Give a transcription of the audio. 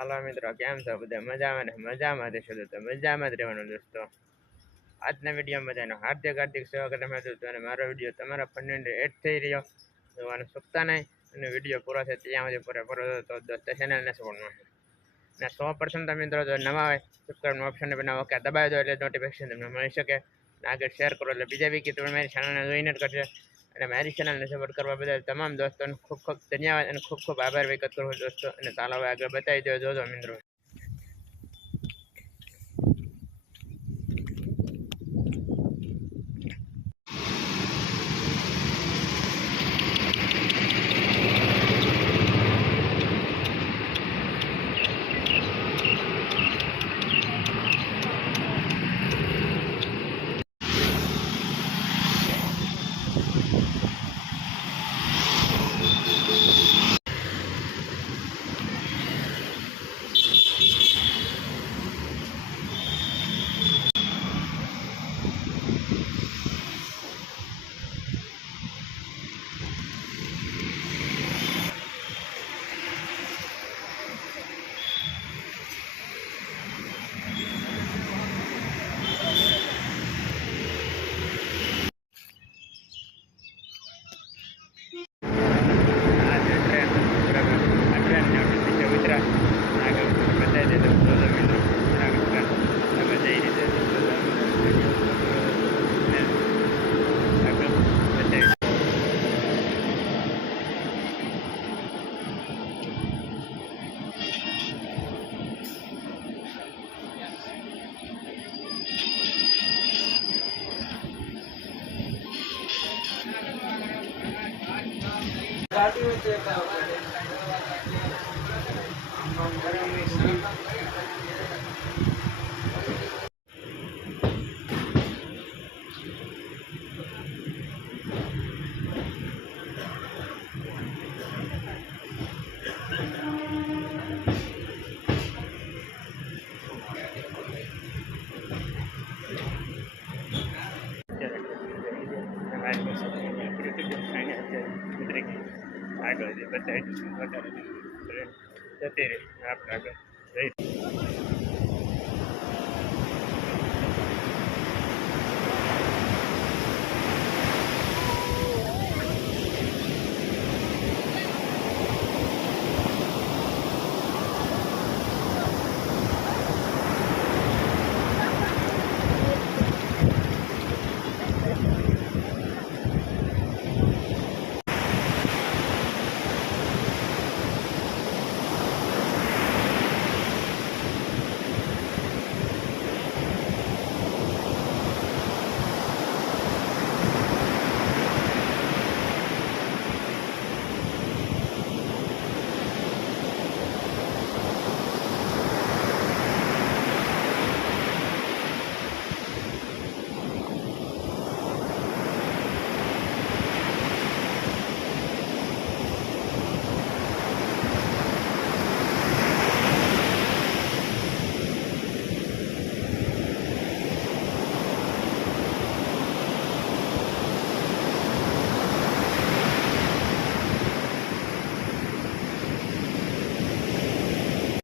હાલો મિત્રો, કેમ છો? બધા મજામાં ને? મજામાં રહેશો તો મજામાં જ રહેવાનું દોસ્તો. આજના વિડીયોમાં બધાનો હાર્દિક હાર્દિક સ્વાગત અમે હતું અને મારો વિડીયો તમારા ફોનની એડ થઈ રહ્યો જોવાનું ચૂકતા નહીં. અને વિડીયો પૂરો થાય ત્યાં સુધી પૂરો તો દોસ્તો ચેનલને સપોર્ટમાં અને 100% મિત્રો જો નવા હોય સબસ્ક્રાઈબનું ઓપ્શન બનાવો કે દબાવી દો એટલે નોટિફિકેશન તમને મળી શકે. અને આગળ શેર કરો એટલે બીજા બી કે તમે મારી ચેનલને જોઈને જ કરશે. અને મારી ચેનલને સપોર્ટ કરવા બદલ તમામ દોસ્તોને ખૂબ ખૂબ ધન્યવાદ અને ખૂબ ખૂબ આભાર વ્યક્ત કરું દોસ્તો. અને ચાલો હવે આગળ બતાવી દો જોજો મિત્રો. આગળ બતાવી જતી રહી આપણે આગળ જઈ